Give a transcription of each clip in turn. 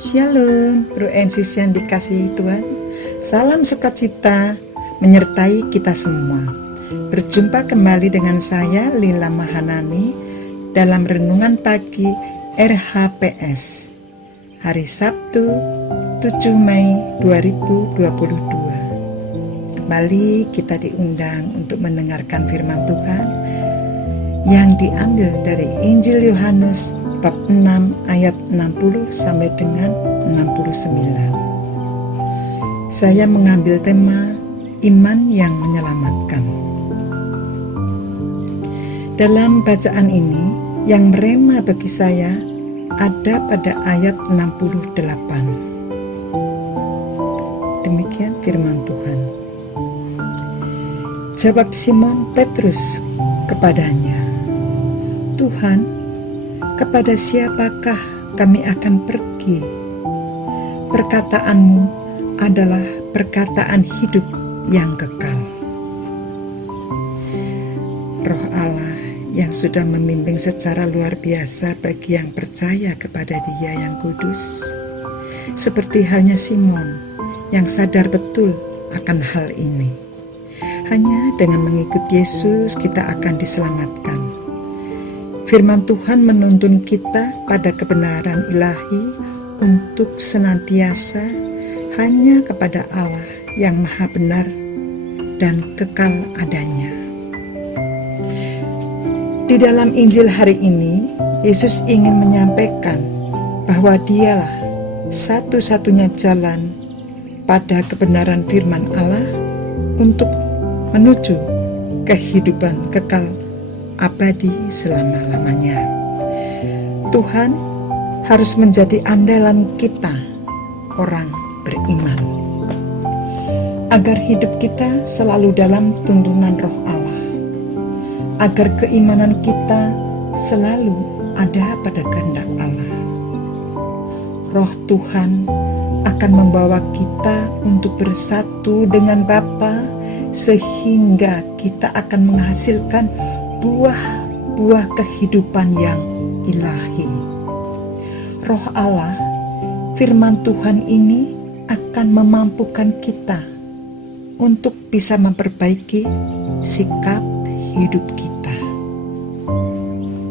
Shalom, Bro and Sis yang dikasihi Tuhan. Salam sukacita menyertai kita semua. Berjumpa kembali dengan saya Lila Mahanani dalam renungan pagi RHPS hari Sabtu 7 Mei 2022. Kembali kita diundang untuk mendengarkan firman Tuhan yang diambil dari Injil Yohanes bab 6 ayat 60 sampai dengan 69. Saya mengambil tema iman yang menyelamatkan. Dalam bacaan ini yang merema bagi saya ada pada ayat 68. Demikian firman Tuhan. Jawab Simon Petrus kepadanya, "Tuhan, kepada siapakah kami akan pergi? Perkataanmu adalah perkataan hidup yang kekal." Roh Allah yang sudah membimbing secara luar biasa bagi yang percaya kepada Dia yang kudus, seperti halnya Simon yang sadar betul akan hal ini. Hanya dengan mengikut Yesus kita akan diselamatkan. Firman Tuhan menuntun kita pada kebenaran ilahi untuk senantiasa hanya kepada Allah yang maha benar dan kekal adanya. Di dalam Injil hari ini, Yesus ingin menyampaikan bahwa Dialah satu-satunya jalan pada kebenaran firman Allah untuk menuju kehidupan kekal abadi selama-lamanya. Tuhan harus menjadi andalan kita, orang beriman, agar hidup kita selalu dalam tuntunan Roh Allah, agar keimanan kita selalu ada pada kehendak Allah. Roh Tuhan akan membawa kita untuk bersatu dengan Bapa, sehingga kita akan menghasilkan buah-buah kehidupan yang ilahi. Roh Allah, firman Tuhan ini akan memampukan kita untuk bisa memperbaiki sikap hidup kita.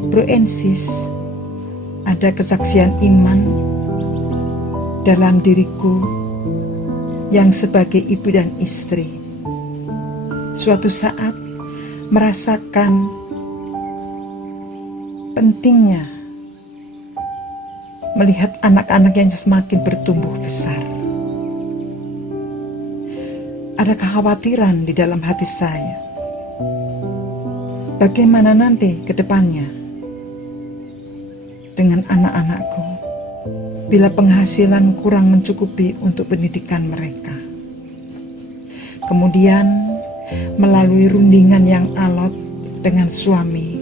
Bro and Sis, ada kesaksian iman dalam diriku yang sebagai ibu dan istri. Suatu saat merasakan pentingnya melihat anak-anak yang semakin bertumbuh besar. Ada kekhawatiran di dalam hati saya. Bagaimana nanti ke depannya dengan anak-anakku bila penghasilan kurang mencukupi untuk pendidikan mereka. Kemudian melalui rundingan yang alot dengan suami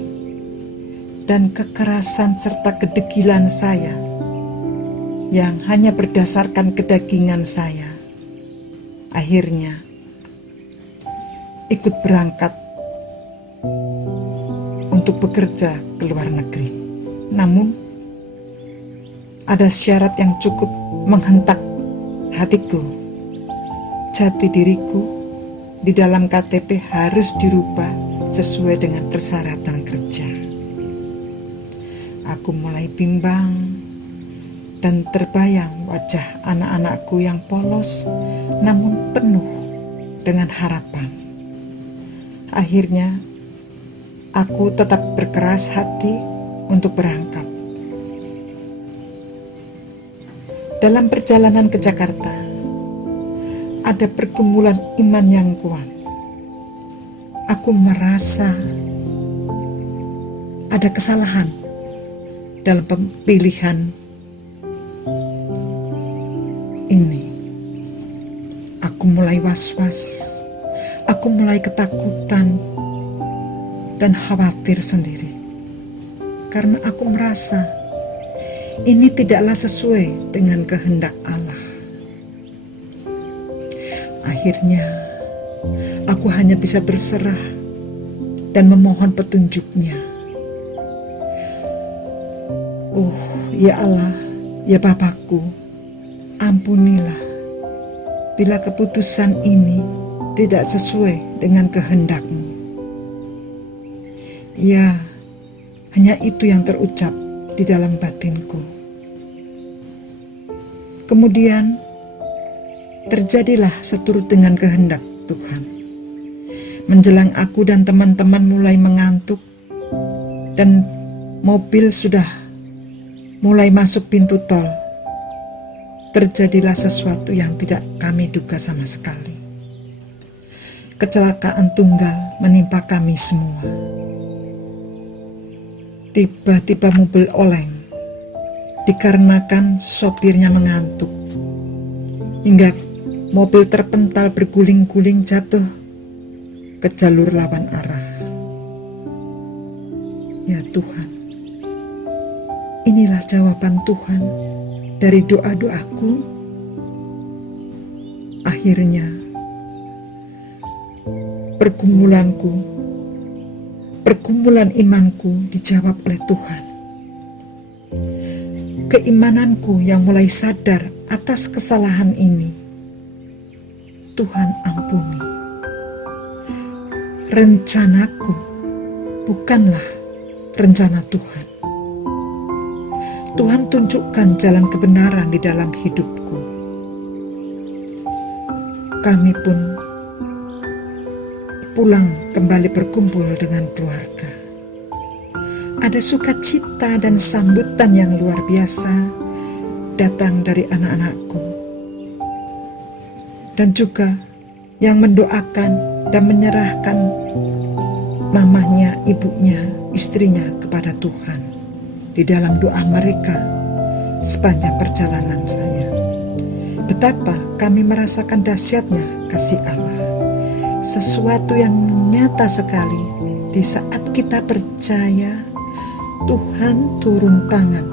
dan kekerasan serta kedegilan saya yang hanya berdasarkan kedagingan saya, akhirnya ikut berangkat untuk bekerja ke luar negeri. Namun ada syarat yang cukup menghentak hatiku. Jati diriku di dalam KTP harus dirubah sesuai dengan persyaratan kerja. Aku mulai bimbang dan terbayang wajah anak-anakku yang polos namun penuh dengan harapan. Akhirnya aku tetap berkeras hati untuk berangkat. Dalam perjalanan ke Jakarta, ada pergumulan iman yang kuat. Aku merasa ada kesalahan dalam pemilihan ini. Aku mulai was-was, aku mulai ketakutan dan khawatir sendiri, karena aku merasa ini tidaklah sesuai dengan kehendak Allah. Akhirnya aku hanya bisa berserah dan memohon petunjuknya. Oh ya Allah, ya Bapakku, Ampunilah bila keputusan ini tidak sesuai dengan kehendak-Mu. Ya, hanya itu yang terucap di dalam batinku. Kemudian terjadilah seturut dengan kehendak Tuhan. Menjelang aku dan teman-teman mulai mengantuk dan mobil sudah mulai masuk pintu tol, terjadilah sesuatu yang tidak kami duga sama sekali. Kecelakaan tunggal menimpa kami semua. Tiba-tiba mobil oleng dikarenakan sopirnya mengantuk, hingga mobil terpental berguling-guling jatuh ke jalur lawan arah. Ya Tuhan, inilah jawaban Tuhan dari doa-doaku. Akhirnya pergumulan imanku dijawab oleh Tuhan. Keimananku yang mulai sadar atas kesalahan ini, Tuhan ampuni. Rencanaku bukanlah rencana Tuhan. Tuhan tunjukkan jalan kebenaran di dalam hidupku. Kami pun pulang kembali berkumpul dengan keluarga. Ada sukacita dan sambutan yang luar biasa datang dari anak-anakku, dan juga yang mendoakan dan menyerahkan mamahnya, ibunya, istrinya kepada Tuhan di dalam doa mereka sepanjang perjalanan saya. Betapa kami merasakan dahsyatnya kasih Allah, sesuatu yang nyata sekali di saat kita percaya Tuhan turun tangan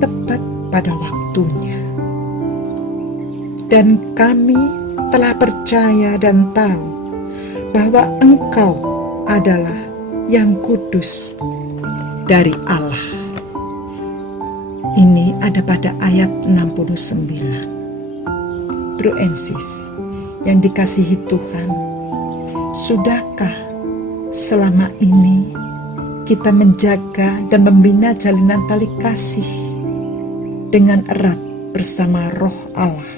tepat pada waktunya. Dan kami telah percaya dan tahu bahwa Engkau adalah yang kudus dari Allah. Ini ada pada ayat 69. Bro and sis yang dikasihi Tuhan, sudahkah selama ini kita menjaga dan membina jalinan tali kasih dengan erat bersama Roh Allah,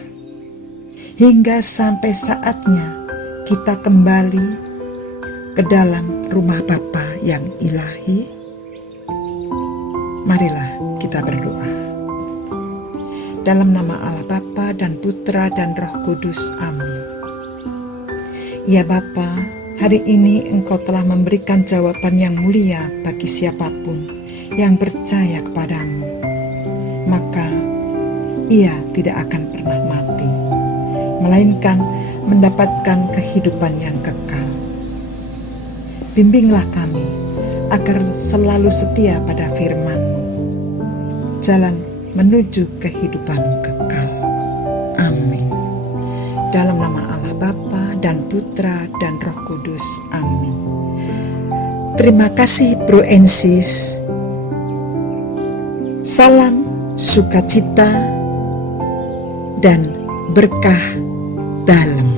hingga sampai saatnya kita kembali ke dalam rumah Bapa yang ilahi? Marilah kita berdoa. Dalam nama Allah Bapa dan Putra dan Roh Kudus, amin. Ya Bapa, hari ini Engkau telah memberikan jawaban yang mulia bagi siapapun yang percaya kepadamu. Maka ia tidak akan pernah mati, melainkan mendapatkan kehidupan yang kekal. Bimbinglah kami agar selalu setia pada firman-Mu, jalan menuju kehidupan kekal. Amin. Dalam nama Allah Bapa dan Putra dan Roh Kudus, amin. Terima kasih Bro and Sis. Salam sukacita dan berkah dalam.